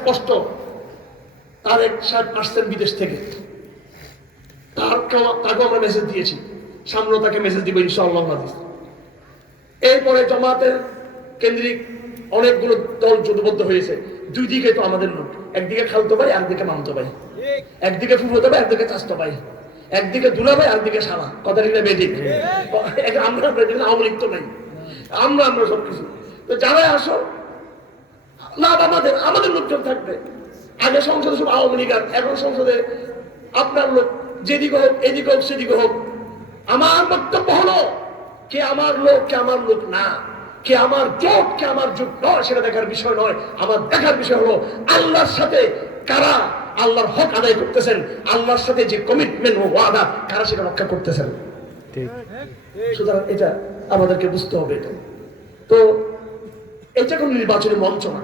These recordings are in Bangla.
স্পষ্ট। তার এক সাহেব আসছেন বিদেশ থেকে। তাকেও আমরা মেসেজ দিয়েছি। সামনেও তাকে মেসেজ দিব ইনশাআল্লাহ হাদিস। এরপরে জামাতের কেন্দ্রিক অনেকগুলো দল জোটবদ্ধ হয়েছে। দুই দিকে তো আমাদের লোক একদিকে খালতো ভাই একদিকে মামতো ভাই। একদিকে ফুফতো ভাই একদিকে চাস্তো ভাই। একদিকে দুলা ভাই একদিকে সালা কথা ঠিক না আমরা আমরা আওয়ামী নাই। আমরা আমরা সবকিছু। তো যারাই আসো লাভ আমাদের আমাদের লোকজন থাকবে। আগে সংসদে সব আওয়ামী লীগ এখন সংসদে আপনার লোক যেদিকে হোক এদিকে হোক সেদিকে হোক। আমার বক্তব্য হলো কে আমার লোক কে আমার লোক না কে আমার যোগ কে আমার যোগ নয় সেটা দেখার বিষয় নয়। আমার দেখার বিষয় হলো আল্লাহর সাথে কারা আল্লাহর হক আদায় করতেছেন আল্লাহর সাথে যে কমিটমেন্ট ও ওয়াদা কারা সেটা রক্ষা করতেছেন? সুতরাং এটা আমাদেরকে বুঝতে হবে এটা। তো এটা কোন নির্বাচনী মঞ্চ না।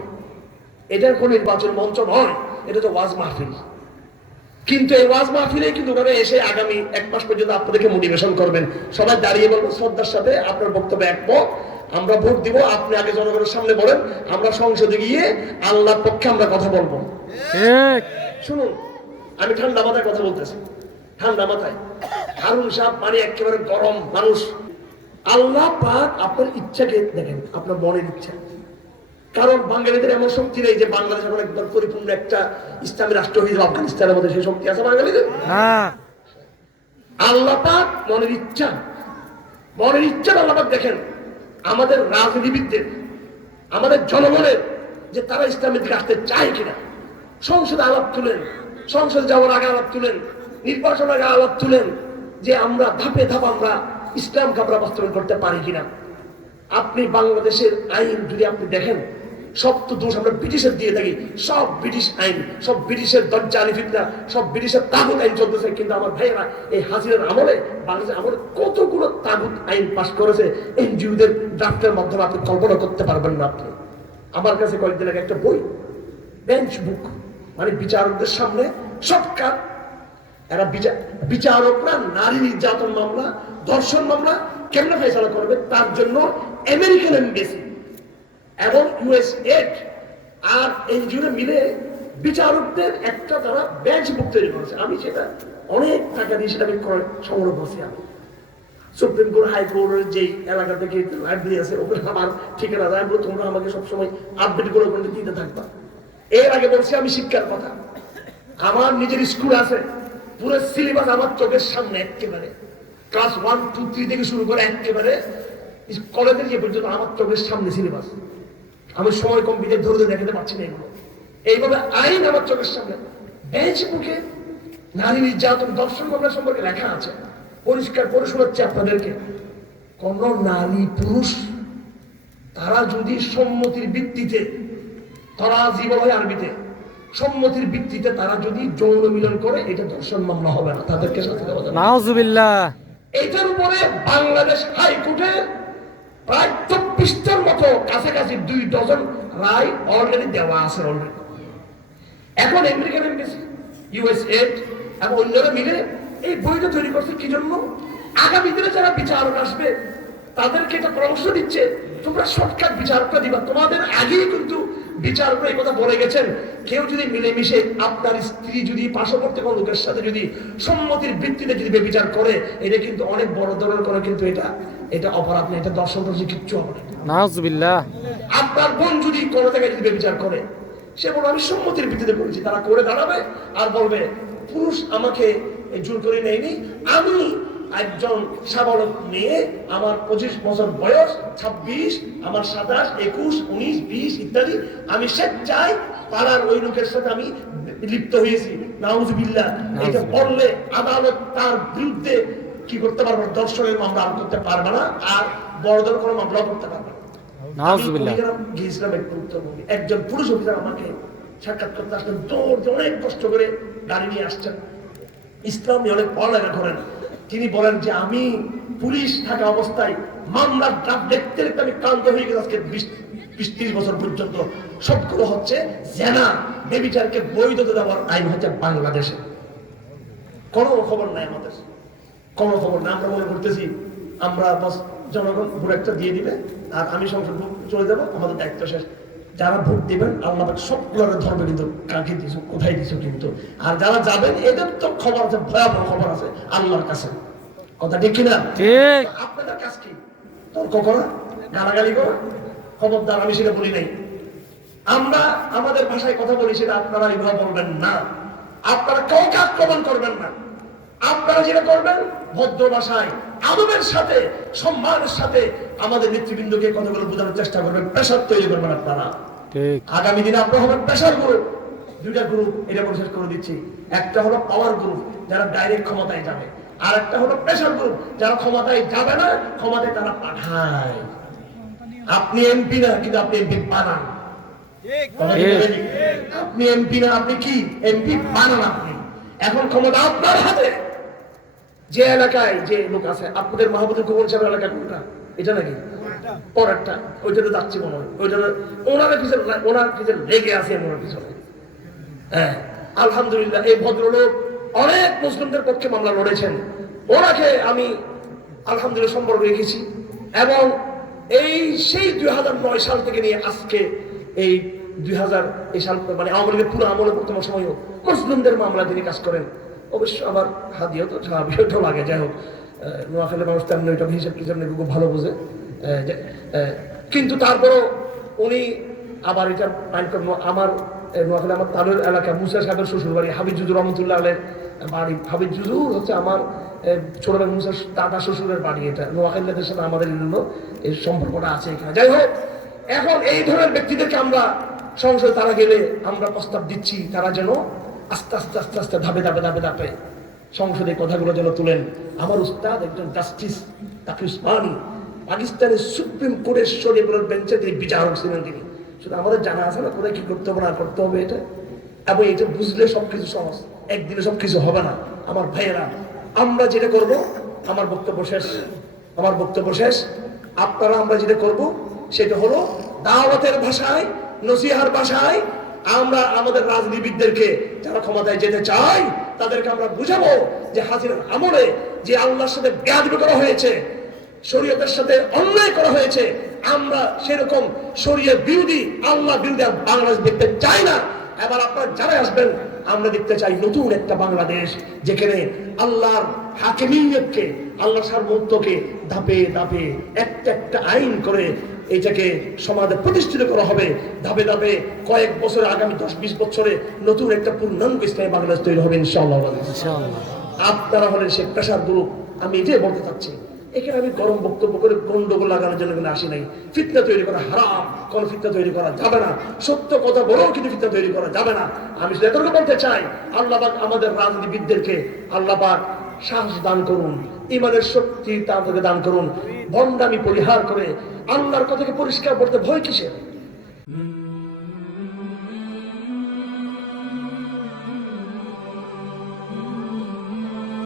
এটা কোন নির্বাচনী মঞ্চ নয়। এটা তো ওয়াজ মাহফিল। কিন্তু এই ওয়াজ মাহফিলে কিন্তু ওনারা এসে আগামী এক মাস পর্যন্ত আপনাদেরকে মোটিভেশন করবেন। সবাই দাঁড়িয়ে বলব শ্রদ্ধার সাথে আপনার বক্তব্য একমত। আমরা ভোট দিব আপনি আগে জনগণের সামনে বলেন আমরা সংসদে গিয়ে আল্লাহর পক্ষে আমরা কথা বলব। শুনুন আমি ঠান্ডা মাথায় কথা বলতেছি। ঠান্ডা মাথায়। হারুন সাহেব মানে একেবারে গরম মানুষ। আল্লাহ পাক আপনার ইচ্ছাকে দেখেন আপনার মনের ইচ্ছা। কারণ বাঙালিদের এমন শক্তি নেই যে বাংলাদেশ এখন একদম পরিপূর্ণ একটা ইসলামী রাষ্ট্র হয়ে আফগানিস্তানের মধ্যে সেই শক্তি আছে বাঙালিদের? আল্লাহ পাক মনের ইচ্ছা মনের ইচ্ছা আল্লাহ পাক দেখেন আমাদের রাজনীতিবিদদের আমাদের জনগণের যে তারা ইসলামের দিকে আসতে চায় কিনা। সংসদে আলাপ তুলেন সংসদে যাওয়ার আগে আলাপ তুলেন নির্বাচনের আগে আলাপ তুলেন যে আমরা ধাপে ধাপ আমরা ইসলামকে আমরা বাস্তবায়ন করতে পারি কিনা। আপনি বাংলাদেশের আইন যদি আপনি দেখেন সব তো দোষ আমরা ব্রিটিশের দিয়ে থাকি। সব ব্রিটিশ আইন, সব ব্রিটিশের দরজা আলিফিদরা সব ব্রিটিশের তাগুত আইন চলতেছে। কিন্তু আমার ভাইয়েরা এই হাজিরের আমলে বাংলাদেশের আমলে কতগুলো তাগুত আইন পাশ করেছে, এনজিওদের ড্রাফটের মাধ্যমে আপনি কল্পনা করতে পারবেন না আপনি। আমার কাছে কয়েকদিন আগে একটা বই বেঞ্চ বুক মানে বিচারকদের সামনে সবকার এরা বিচা- বিচারকরা নারী নির্যাতন মামলা, ধর্ষণ মামলা কেমনে ফেসলা করবে? তার জন্য আমেরিকান এমবেসি এবং ইউএস এড আর এনজিও মিলে বিচারকদের একটা তারা বেঞ্চ বুক তৈরি করেছে। আমি সেটা অনেক টাকা দিয়ে সেটা আমি সংগ্রহ করছি আমি। সুপ্রিম কোর্ট হাইকোর্টের যে এলাকা থেকে লাইব্রেরি আছে ওখানে আমার ঠিকানা আমি বলি, তোমরা আমাকে সবসময় আপডেট করে করে দিতে থাকবা। এর আগে বলছি আমি শিক্ষার কথা। আমার নিজের স্কুল আছে পুরো সিলেবাস আমার চোখের সামনে একেবারে। ক্লাস ওয়ান টু থ্রি থেকে শুরু করে একেবারে কলেজের যে পর্যন্ত আমার চোখের সামনে সিলেবাস আমি সময় কম বিদে ধরে ধরে দেখাতে পারছি না এগুলো। এইভাবে আইন আমার চোখের সামনে। বেঞ্চ বুকে নারী নির্যাতন দর্শন মামলা সম্পর্কে লেখা আছে। পরিষ্কার করে শোনাচ্ছে আপনাদেরকে। কোন নারী পুরুষ তারা যদি সম্মতির ভিত্তিতে তারা জীবন হয় আরবিতে সম্মতির ভিত্তিতে তারা যদি যৌন মিলন করে এটা দর্শন মামলা হবে না। তাদেরকে সাথে দেওয়া যাবে না। এটার উপরে বাংলাদেশ হাইকোর্টে প্রায় চব্বিশটার মতো কাছাকাছি দুই ডজন রায় অলরেডি দেওয়া আছে অলরেডি এখন আমেরিকান এমবেসি ইউএস এড এবং অন্যরা মিলে এই বইটা তৈরি করছে কি জন্য? আগামী দিনে যারা বিচারক আসবে, তাদেরকে এটা পরামর্শ দিচ্ছে, তোমরা শর্টকাট বিচারকটা দিবা। তোমাদের আগেই কিন্তু বিচারকরা এই কথা বলে গেছেন কেউ যদি মিলেমিশে আপনার স্ত্রী যদি পার্শ্ববর্তী কোনো লোকের সাথে যদি সম্মতির ভিত্তিতে যদি বিচার করে এটা কিন্তু অনেক বড় ধরনের করে কিন্তু এটা এটা অপরাধ না এটা দর্শন দর্শী কিচ্ছু হবে না। আপনার বোন যদি কোনো জায়গায় যদি বিচার করে সে বলবে আমি সম্মতির ভিত্তিতে করেছি তারা করে দাঁড়াবে আর বলবে পুরুষ আমাকে জোর করে নেয়নি। আমি একজন সাবালক মেয়ে আমার পঁচিশ বছর বয়স ছাব্বিশ আমার সাতাশ একুশ উনিশ বিশ ইত্যাদি। আমি স্বেচ্ছায় পাড়ার ওই লোকের সাথে আমি লিপ্ত হয়েছি। নাউজুবিল্লাহ। এটা বললে আদালত তার বিরুদ্ধে কি করতে পারবে? দর্শনের মামলা আর করতে পারবে না আর বড়দের কোনো মামলা করতে পারবে না। গিয়েছিলাম একটু উত্তরবঙ্গে একজন পুরুষ অফিসার আমাকে সাক্ষাৎ করতে আসলেন। দৌড় অনেক কষ্ট করে গাড়ি নিয়ে আসছেন। ইসলাম নিয়ে অনেক পড়ালেখা করেন। তিনি বলেন যে আমি পুলিশ থাকা অবস্থায় মামলার ড্রাফট দেখতে দেখতে আমি ক্লান্ত হয়ে গেছি। আজকে বিশ ত্রিশ বছর পর্যন্ত। সবগুলো হচ্ছে জেনা। বেবিচারকে বৈধতা দেওয়ার আইন হচ্ছে বাংলাদেশে। কোনো খবর নাই আমাদের। কোনো খবর না আমরা মনে করতেছি, আমরা জনগণ ভোট একটা দিয়ে দিবে, আর আমি সংসদ চলে যাব, আমাদের দায়িত্ব শেষ। যারা ভোট দিবেন আল্লাহ সবগুলোর ধরবে কিন্তু কাকে দিছো কোথায় দিছো কিন্তু। আর যারা যাবেন এদের তো খবর আছে ভয়াবহ খবর আছে আল্লাহর কাছে। কথা ঠিক কিনা? ঠিক। আপনাদের কাজ কি? তর্ক করা গালাগালি করা? খবরদার আমি সেটা বলি নাই। আমরা আমাদের ভাষায় কথা বলি সেটা আপনারা এইভাবে বলবেন না। আপনারা কাউকে আক্রমণ করবেন না। আপনারা যেটা করবেন ভদ্র ভাষায় আদবের সাথে সম্মানের সাথে আমাদের নেতৃবৃন্দকে কথাগুলো বোঝানোর চেষ্টা করবেন প্রেশার তৈরি করবেন আপনারা। আগামী দিনে আপনারা হবেন প্রেশার গ্রুপ দুইটা গ্রুপ এটা পরিষ্কার করে দিচ্ছি। একটা হলো পাওয়ার গ্রুপ যারা ডাইরেক্ট ক্ষমতায় যাবে। আর একটা হলো প্রেশার গ্রুপ যারা ক্ষমতায় যাবে না ক্ষমতায় তারা পাঠায়। আপনি এমপি না কিন্তু আপনি এমপি বানান। বলেন? আপনি এমপি না আপনি কি? এমপি বানান আপনি। এখন ক্ষমতা আপনার হাতে। যে এলাকায় যে লোক আছে আপনাদের মাহবুদুর কুমল সাহেব এলাকা কোনটা? এটা নাকি? পরেরটা। ওইটাতে যাচ্ছি মনে হয়। ওইটাতে ওনার পিছনে ওনার পিছনে লেগে আছে ওনার পিছনে। হ্যাঁ আলহামদুলিল্লাহ এই ভদ্রলোক অনেক মুসলিমদের পক্ষে মামলা লড়েছেন। ওনাকে আমি আলহামদুলিল্লাহ সম্পর্ক রেখেছি এবং এই সেই দুই হাজার নয় সাল থেকে নিয়ে আজকে এই দুই হাজার এই সাল মানে আওয়ামী লীগের পুরো আমলে বর্তমান সময়ও মুসলিমদের মামলা তিনি কাজ করেন। অবশ্য আমার হাদিও তো স্বাভাবিকও লাগে যাই হোক আহ, নোয়াখালীর মানুষ তেমনি ওইটা হিসেব কিসেব নিয়ে খুব ভালো বোঝে। কিন্তু তারপরও উনি আবার এটা আমার নোয়াখালী আমার তালুর এলাকা মুসা সাহেবের শ্বশুর বাড়ি হাবিজ জুজুর রহমতুল্লাহ আলের বাড়ি। হাবিজ জুজুর হচ্ছে আমার ছোটবেলা মুসা দাদা শ্বশুরের বাড়ি এটা। নোয়াখালীদের সাথে আমাদের জন্য এই সম্পর্কটা আছে এখানে। যাই হোক এখন এই ধরনের ব্যক্তিদেরকে আমরা সংসদে তারা গেলে আমরা প্রস্তাব দিচ্ছি তারা যেন আস্তে আস্তে আস্তে আস্তে, ধাপে ধাপে ধাপে ধাপে সংসদে কথাগুলো যেন তুলেন। আমার উস্তাদ একজন জাস্টিস তাকে উসমানী, পাকিস্তানের সুপ্রিম কোর্টের শরীফুলের বেঞ্চে তিনি বিচারক ছিলেন তিনি। শুধু আমাদের জানা আছে না, কোথায় কি করতে হবে, না করতে হবে এটা। এবং এটা বুঝলে সবকিছু সহজ, একদিনে সবকিছু হবে না। আমার ভাইয়েরা, আমরা যেটা করব, আমার বক্তব্য শেষ। আমার বক্তব্য শেষ। আপনারা আমরা যেটা করব, সেটা হলো দাওয়াতের ভাষায়, নসিহার ভাষায় আমরা আমাদের রাজনীতিবিদদেরকে যারা ক্ষমতায় যেতে চাই, তাদেরকে আমরা বুঝাবো যে হাসিনার আমলে যে আল্লাহর সাথে বেয়াদবি করা হয়েছে, শরীয়তের সাথে অন্যায় করা হয়েছে, আমরা সেরকম শরীয় বিরোধী আল্লাহ বিরোধী বাংলাদেশ দেখতে চাই না। এবার আপনারা যারা আসবেন, আমরা দেখতে চাই নতুন একটা বাংলাদেশ, যেখানে আল্লাহর হাকিমিয়তকে আল্লাহ সার্বত্বকে ধাপে ধাপে একটা একটা আইন করে এটাকে সমাজে প্রতিষ্ঠিত করা হবে। ধাপে ধাপে কয়েক বছর আগামী দশ বিশ বছরে নতুন একটা পূর্ণাঙ্গ ইসলামী বাংলাদেশ তৈরি হবে ইনশাআল্লাহ। আপনারা হলেন সে পেশার গ্রুপ আমি এটাই বলতে চাচ্ছি। এখানে আমি গরম বক্তব্য করে গন্ডগোল লাগানোর জন্য এখানে আসি নাই। ফিতনা তৈরি করা হারাম কোন ফিতনা তৈরি করা যাবে না। সত্য কথা বলেও কিন্তু ফিতনা তৈরি করা যাবে না। আমি শুধু এতটুকু বলতে চাই আল্লাহ পাক আমাদের রাজনীতিবিদদেরকে আল্লাহ পাক সাহস দান করুন ইমানের শক্তি তাদেরকে দান করুন। ভণ্ডামি পরিহার করে আল্লাহর কথাকে পরিষ্কার করতে ভয় কিসের?